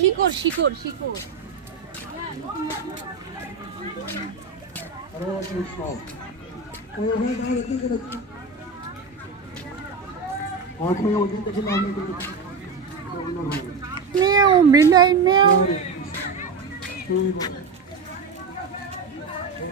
শিকড় শিকড় শিকড়। মেও বিলাই মেও।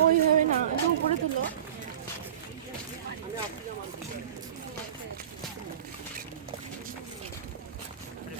ওইভাবে না উপরে তুলো।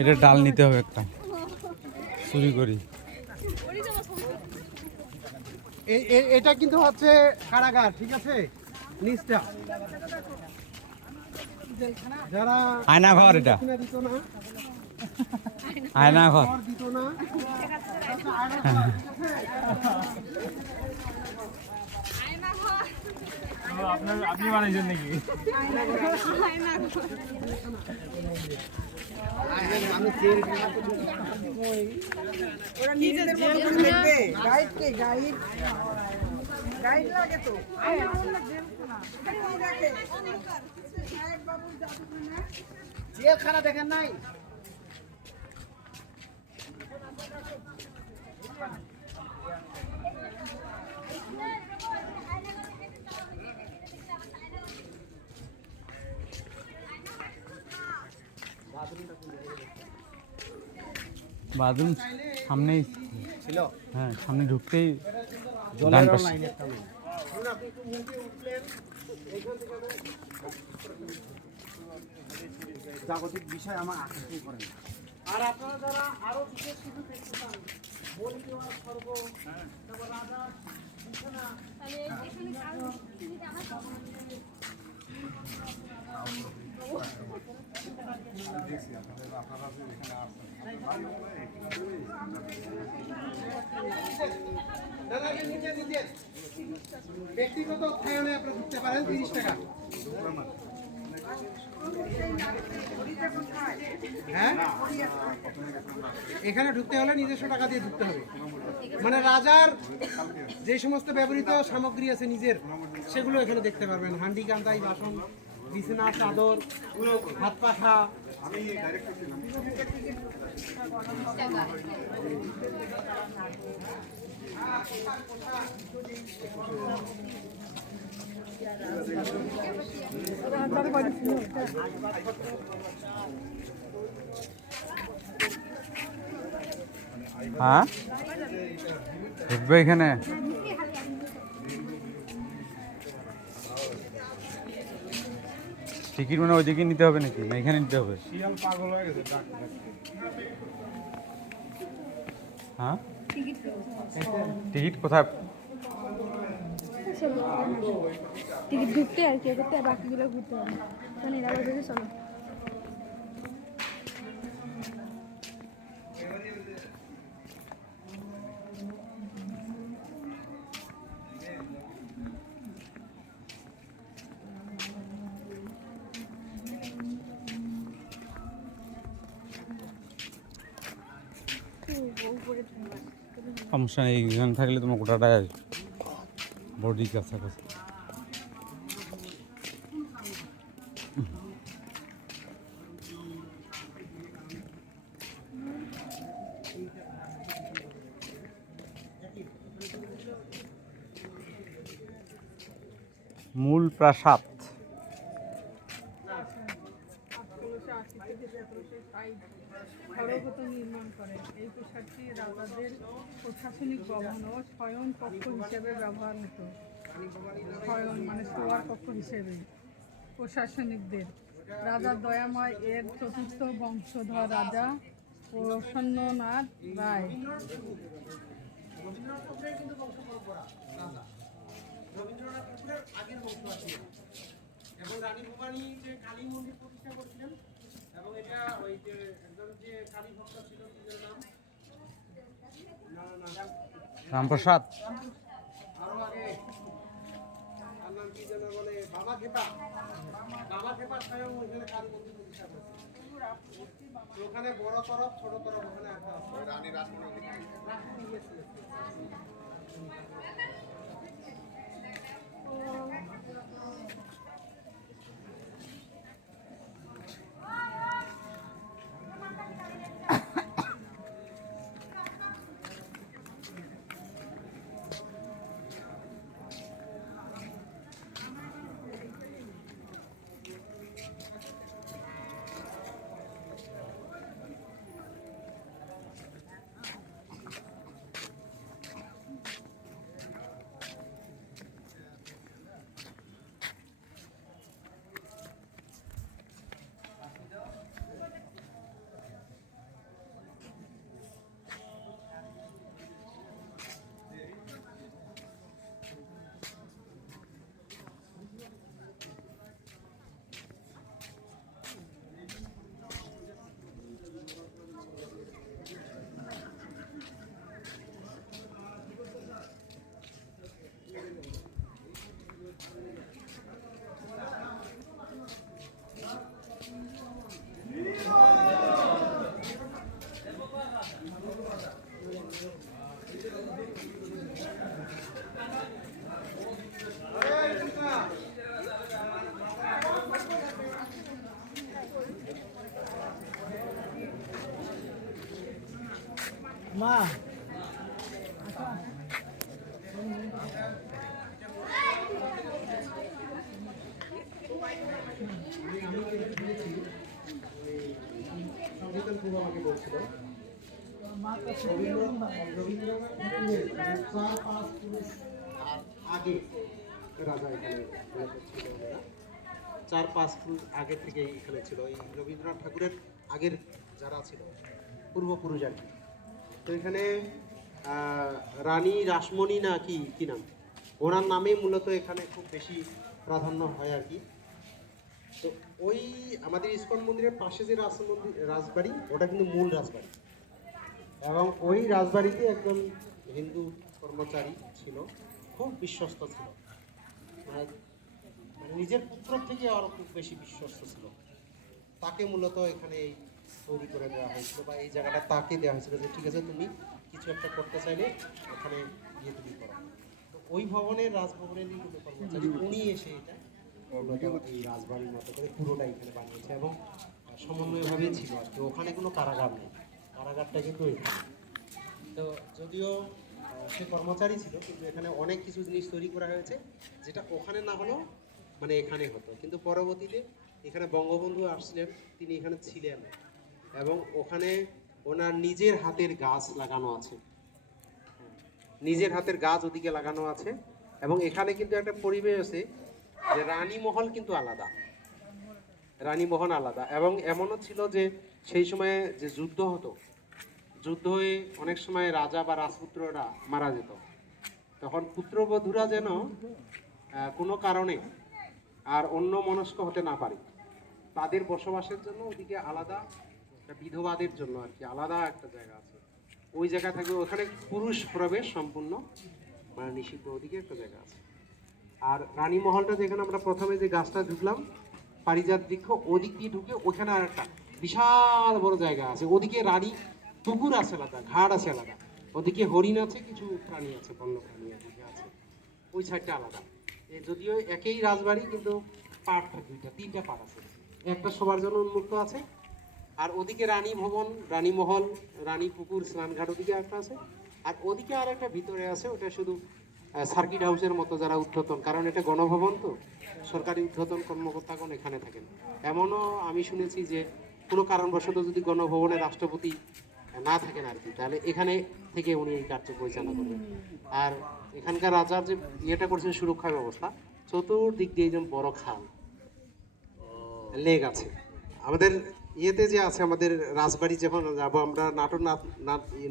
এটা ডাল নিতে হবে একটা। চুরি করি। এটা কিন্তু হচ্ছে কারাগার ঠিক আছে? নিচটা। যারা আয়না ঘর এটা আয়না ঘর ঘর দিত না। আপনি বানাইছেন নাকি? জেলখানা দেখেন নাই? বাথরুম সামনেই ছিল? হ্যাঁ সামনে ঢুকতেই ডান পাশে। জাগতিক বিষয় আমার আকর্ষণ করেন আর আপনারা যারা আরও বিশেষ কিছু দেখতে চান বলি দেওয়া সর্ব তারপর রাজা নিচে দিতে ব্যক্তিগত আপনি ঢুকতে পারেন তিরিশ টাকা। হ্যাঁ? এখানে ঢুকতে হলে নিজস্ব টাকা দিয়ে ঢুকতে হবে। মানে রাজার যে সমস্ত ব্যবহৃত সামগ্রী আছে নিজের, সেগুলো এখানে দেখতে পারবেন। হান্ডি কান্দাই বাসন, বিছানা, চাদর, হাত পাখা হ্যাঁ? এখানে? টিকিট মানে ওইদিকে নিতে হবে নাকি? না এখানে নিতে হবে? হ্যাঁ টিকিট কোথায়? টিকিট ঢুকতে আর কি করতে বাকিগুলো ঘুরতে হবে। হয়ে চলো। সমস্যা নেই এখানে থাকলে তোমার গোটাটা বডি কাছাকাছি। মূল প্রাসাদ। খড়গত নির্মাণ করেন এই পোশাকটি রাজাদের প্রশাসনিক ভবন ও শয়ন কক্ষ হিসেবে ব্যবহার হতো শয়ন মানে শোয়ার কক্ষ হিসেবে প্রশাসনিকদের রাজা দয়াময় এর চতুর্থ বংশধর রাজা প্রসন্ননাথ রায় রবীন্দ্রনাথ ঠাকুরের আগের বংশ আছে। এবং রানী ভবানী যে কালী মন্দির প্রতিষ্ঠা করেছিলেন এবং এটা ওই যে একজন যে কালী ভক্ত ছিল নিজের নাম। না না না। রামপ্রসাদ। আরও আগে। তার নাম কি যেন বলে? বাবা খেপা। বাবা খেপা স্বয়ং ওইখানে কালী মন্দির প্রতিষ্ঠা করেছে। ওখানে বড় তরফ ছোট তরফ ওখানে একটা রানী রাসমণি রাসমণি আমাকে আগে রাজা। চার পাঁচ পুরুষ আগে থেকে এখানে ছিল এই রবীন্দ্রনাথ ঠাকুরের আগের যারা ছিল, পূর্বপুরুষ আর কি তো এখানে রানী রাসমণি না কি কি নাম? ওনার নামে মূলত এখানে খুব বেশি প্রাধান্য হয় আর কি। তো ওই আমাদের ইস্কন মন্দিরের পাশে যে রাজ মন্দির, রাজবাড়ি, ওটা কিন্তু মূল রাজবাড়ি। এবং ওই রাজবাড়িতে একজন হিন্দু কর্মচারী ছিল, খুব বিশ্বস্ত ছিল। মানে নিজের পুত্র থেকে আরও খুব বেশি বিশ্বস্ত ছিল। তাকে মূলত এখানে এই তৈরি করে দেওয়া হয়েছিল বা এই জায়গাটা তাকে দেওয়া হয়েছিল যে, ঠিক আছে, তুমি কিছু একটা করতে চাইলে ওখানে গিয়ে তুমি করো। তো ওই ভবনের রাজভবনেরই কিন্তু কর্মচারী উনি এসে এটা এই রাজবাড়ির মতো করে পুরোটা এখানে বানিয়েছে এবং সমন্বয়ভাবে ছিল আর কি। ওখানে কোনো কারাগার নেই। কারাগারটা কিন্তু তো যদিও সে কর্মচারী ছিল, কিন্তু এখানে অনেক কিছু জিনিস তৈরি করা হয়েছে যেটা ওখানে না হলেও মানে এখানে হতো। কিন্তু পরবর্তীতে এখানে বঙ্গবন্ধু আসছিলেন তিনি এখানে ছিলেন। এবং ওখানে ওনার নিজের হাতের গাছ লাগানো আছে। নিজের হাতের গাছ ওদিকে লাগানো আছে এবং এখানে কিন্তু একটা পরিবেশ আছে যে রানী মহল কিন্তু আলাদা। রানী মহল আলাদা এবং এমনও ছিল যে সেই সময়ে যে যুদ্ধ হতো, যুদ্ধ হয়ে অনেক সময় রাজা বা রাজপুত্ররা মারা যেত। তখন পুত্রবধূরা যেন কোনো কারণে আর অন্য মনস্ক হতে না পারে। তাদের বসবাসের জন্য ওদিকে আলাদা একটা বিধবাদের জন্য আর কি, আলাদা একটা জায়গা আছে। ওই জায়গা থাকবে ওখানে পুরুষ প্রবেশ সম্পূর্ণ মানে নিষিদ্ধ ওদিকে একটা জায়গা আছে। আর রানী মহলটা যেখানে আমরা প্রথমে যে গাছটা ঢুকলাম, পারিজাত বৃক্ষ, ওদিক দিয়ে ঢুকে ওখানে আর একটা বিশাল বড় জায়গা আছে। ওদিকে রানী পুকুর আছে আলাদা ঘাট আছে আলাদা। ওদিকে হরিণ আছে, কিছু প্রাণী আছে, বন্য প্রাণী ওদিকে আছে। ওই সাইডটা আলাদা। যদিও একই রাজবাড়ি, কিন্তু পার্ট দুইটা, তিনটা পার্ট আছে। একটা সবার জন্য উন্মুক্ত আছে আর ওদিকে রানী ভবন, রানী মহল, রানী পুকুর, স্নানঘাট ওদিকে একটা আছে। আর ওদিকে আর একটা ভিতরে আছে, ওটা শুধু সার্কিট হাউসের মতো যারা উদ্ধতন, কারণ এটা গণভবন তো, সরকারি উদ্ধতন কর্মকর্তাগণ এখানে থাকেন। এমনও আমি শুনেছি যে কোনো কারণবশত যদি গণভবনে রাষ্ট্রপতি না থাকেন আর কি, তাহলে এখানে থেকে উনি এই কার্য পরিচালনা করবেন। আর এখানকার রাজার যে ইয়েটা করছেন সুরক্ষা ব্যবস্থা, চতুর্দিক দিয়ে একজন বড় খাল, লেক আছে। আমাদের ইয়েতে যে আছে আমাদের রাজবাড়ি যখন যাব আমরা নাটোর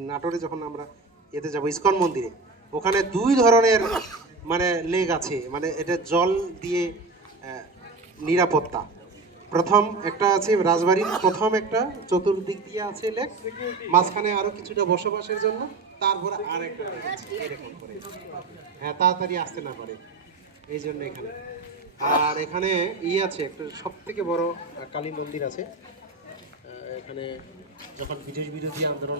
নাটোরে যখন আমরা ইয়েতে যাব, ইস্কন মন্দিরে, ওখানে দুই ধরনের মানে লেক আছে। মানে এটা জল দিয়ে নিরাপত্তা। প্রথম একটা আছে রাজবাড়ির, প্রথম একটা চতুর্দিক দিয়ে আছে লেক। মাঝখানে আরও কিছুটা বসবাসের জন্য, তারপরে আর একটা হ্যাঁ তাড়াতাড়ি আসতে না পারে। এই জন্য এখানে। আর এখানে ই আছে, একটা সব থেকে বড় কালী মন্দির আছে। এখানে যখন বিদেশ বিরোধী আন্দোলন